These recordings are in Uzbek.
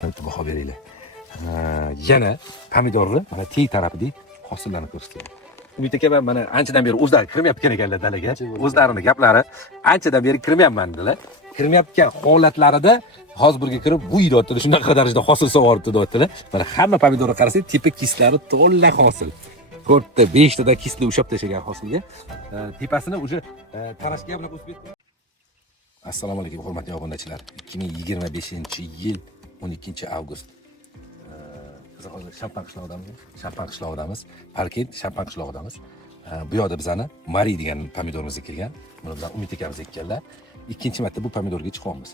baho beringlar. Yana pomidorni mana teng tarafida hosillarni ko'rsatyapman. Umid aka mana anchadan beri o'zlari kirmayotgan ekanlar dalaga. O'zlarining gaplari anchadan beri kirmayapman dedilar. Kirmayotgan holatlarida hozir birga kirib bu deyaptilar, shunaqa darajada hosil sug'oribdi deyaptilar. Mana hamma pomidorni qarasangiz, tepa kislari to'la hosil. 4ta, 5tada kisli ushlab tashlagan hosilga. Tepasini o'sha tarashga bilan o'sib ketdi. Assalomu alaykum hurmatli obunachilar. 2025-yil 12-avgust. Hozir Shampan qishlog'idamiz. Shampan qishlog'idamiz. Parkent Shampan qishlog'idamiz. Bu yoqda bizani Mari degan pomidorimiz ekilgan. Buni bilan Umid akamiz ekkanlar. Ikkinchi marta bu pomidorga chiqamiz.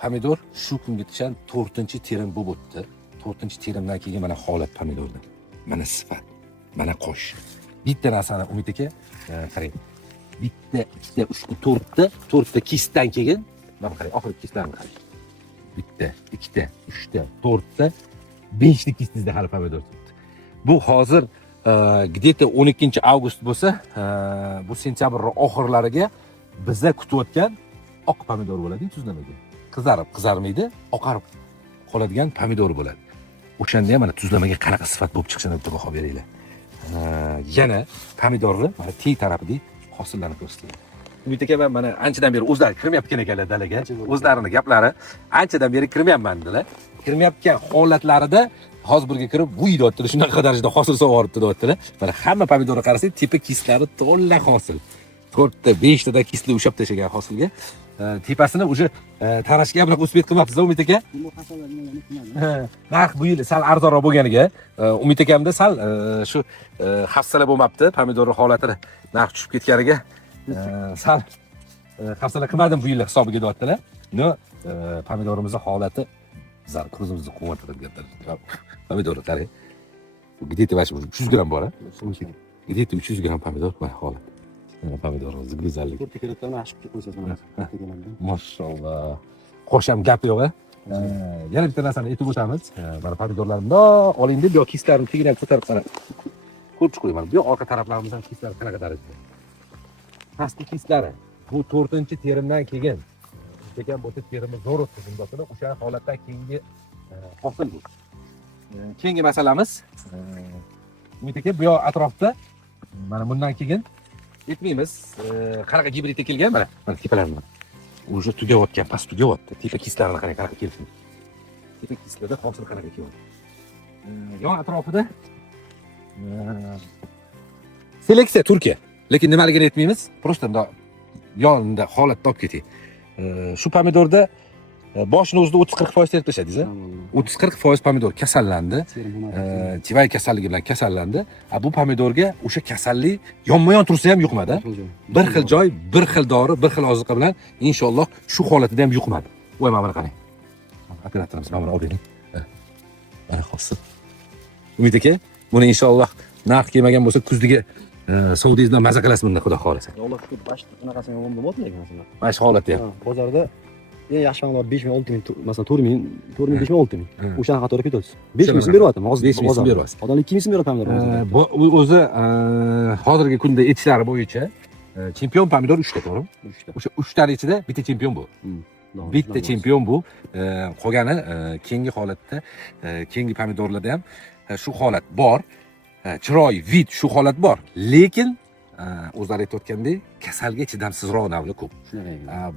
Pomidor shu kungacha 4-terim bo'lib o'tdi. 4-terimdan keyin mana holat pomidorda. Mana sifat, mana qosh. Bitta narsani Umid aka, qarang. Bitta, ikkita, uchta, 4ta kistdan keyin mana qarang, oxirgi kistlarni qarang. Bitta, ikkita, uchta, 4ta, 5ta kistingizda hali pomidor turibdi. Bu hozir где-то 12-avgust bo'lsa, bu sentyabr oxirlariga bizda kutayotgan oq pomidor bo'ladi, tuzlamaga. Qizarmaydi, oqarib qoladigan pomidor bo'ladi. O'shanda ham mana tuzlamaga qanaqa sifat bo'lib chiqishini bitta baho beringlar. Yana pomidorni mana teng tarafida hosillarni ko'rsatyapman. Umid aka mana anchadan beri o'zlari kirmayotgan ekanlar dalaga. O'zlarining gaplari anchadan beri kirmayapman dedilar. Kirmayotgan holatlarida hozir birga kirib bu deyaptilar, shunaqa darajada hosil sug'oribdi deyaptilar. Mana hamma pomidorni qarasangiz, tepa kislari to'la hosil. 4ta, 5tada kisli ushlab tashlagan hosilga. Tepasini o'sha tarashga bilan o'sib qilmabsiz, Umid aka? Narx bu yil sal arzonroq bo'lganiga, Umid akamda sal shu hafsala bo'lmabdi, pomidorning holatini narx tushib ketganiga sal hafsala qilmadim bu yil hisobiga deyaptilar. No, pomidorimizning holati zar ko'zimizni quvvatlaydiganlar. Pomidorni qarang. Где-то 300 gram bor, где-то 300 gram pomidor va holat. Pomidorimiz go'zallik. Mashallah. Qo'sham gap yo'q. Yana bitta narsani aytib o'tamiz. Mana pomidorlarni oling deb yo kislarini teginab ko'tarib qarang. Ko'rib chiqing mana bu orqa taraflarimizdan kislar qanaqa darajada. Pastki kislari bu 4-terimdan keyin degan bo'lsa terimiz zo'r o'tdi bundoqda o'sha holatdan keyingi hosil bu. Keyingi masalamiz Umid aka bu yoq atrofda mana bundan keyin aytmaymiz, qanaqa gibrid ekilgan mana tepalarni. Уже tugayotgan, past tugayapti. Tepa kislarini qarang, qanaqa kelsin. Tepa kislarda hosil qanaqa kelyapti. Yon atrofida seleksiya Turkiya. Lekin nimaligini aytmaymiz, просто yonida holat topib keting. Shu pomidorda boshini o'zida 30-40% terib tashladingiz. 30-40% pomidor kasallandi. Tivay kasalligi bilan kasallandi. Bu pomidorga o'sha kasallik yonma-yon tursa ham yuqmadi. Bir xil joy, bir xil dori, bir xil oziqa bilan inshaalloh shu holatida ham yuqmadi. Voy mana qarang. Operatorimiz mana olib. Mana xo'si. Umid aka, buni inshaalloh narx kelmagan bo'lsa kuzdiga Saudiyada maza qilasiz bunda, xudo xolasa. Alloh shukr, bash bunaqasini yomon bo'lmaydi lekin masalan. Mana shu holatda ham. Bozorda eng yaxshi pomidor 5000, 6000, masalan 4000, 5000, 6000. O'shani qatori ketyapsiz. 5000 so'm beryapti, hozir 5000 so'm beryapsiz. Odam 2000 so'm beryapti pomidor. Bu o'zi hozirgi kunda aytishlari bo'yicha chempion pomidor 3 ta, to'g'rimi? 3 ta. O'sha 3 taning ichida bitta chempion bu. Bitta chempion bu. Qolgani keyingi holatda, keyingi pomidorlarda ham shu holat bor. Chiroy, vid shu holat bor. Lekin o'zlari aytayotgandek, kasalga chidamsizroq navlar ko'p.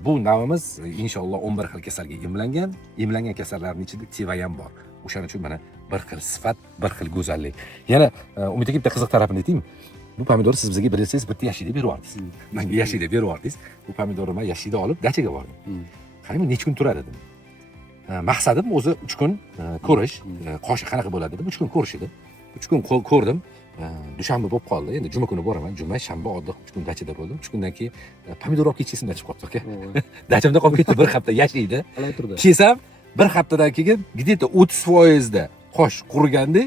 Bu navimiz inshaalloh 11 xil kasalga emlangan. Emlangan kasallarning ichida tiva ham bor. O'shaning uchun mana bir xil sifat, bir xil go'zallik. Yana Umid aka bitta qiziq tarafini aytaymi? Bu pomidor siz bizga bilsangiz bitta yashida berib yubordingiz. Menga yashida berib yubordingiz. Bu pomidorni men yashida olib dachaga bordim. Qarang, necha kun turadi dedim. Maqsadim o'zi 3 kun ko'rish, qoshi qanaqa bo'ladi deb 3 kun ko'rish edi. 3 kun ko'rdim. Dushanba bo'lib qoldi. Endi juma kuni boraman. Juma, shanba oddiy 3 kun dachada bo'ldim. 3 kundan keyin pomidor olib ketishim dachib qoldi aka. Dachamda qolib ketdi, bir hafta yashaydi. Kesam, bir haftadan keyin где-то 30% da qosh quriganda,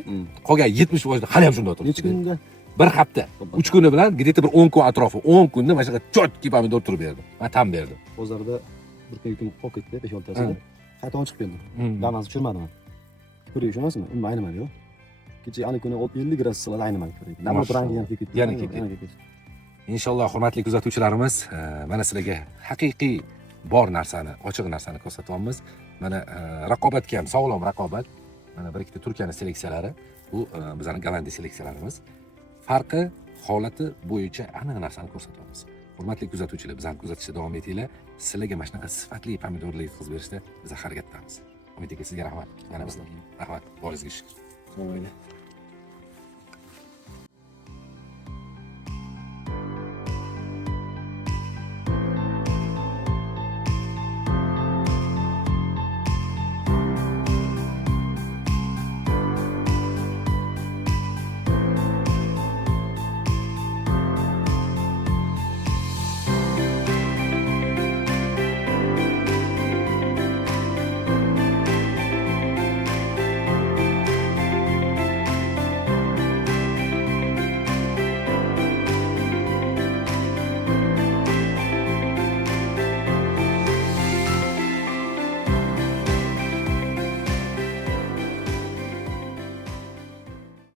qolgan 70% da hali ham shunday turibdi. Necha kunda? Bir hafta. 3 kuni bilan где-то bir 10 kun atrofi, 10 kunda mana shunaqa chotki pomidor turib berdi. Men tam berdim. Bozorda bir kun qolib ketdi, 5-6tasida. Qaytadan chiqib keldim. Damasi tushirmadim. Ko'rish ishonasizmi? Uni ayniman yo'q. Kecha ana kuni 50 gradus siladi ayniman ko'raydi. Nima rangi ham ketdi. Yana ketdi. Inshaalloh hurmatli kuzatuvchilarimiz, mana sizlarga haqiqiy bor narsani, ochiq narsani ko'rsatyapmiz. mana raqobatga ham sog'lom raqobat. Mana bir ikkita Turkiyaning seleksiyalari, bu bizning Gollandiya seleksiyalarimiz. Farqi, holati bo'yicha aniq narsani ko'rsatamiz. Hurmatli kuzatuvchilar, bizni kuzatishda davom etinglar. Sizlarga mana shunaqa sifatli pomidorlar yetkazib berishda biz harakat qilamiz. Umid aka, sizga rahmat. Yana bizdan rahmat. Boringizga shukur.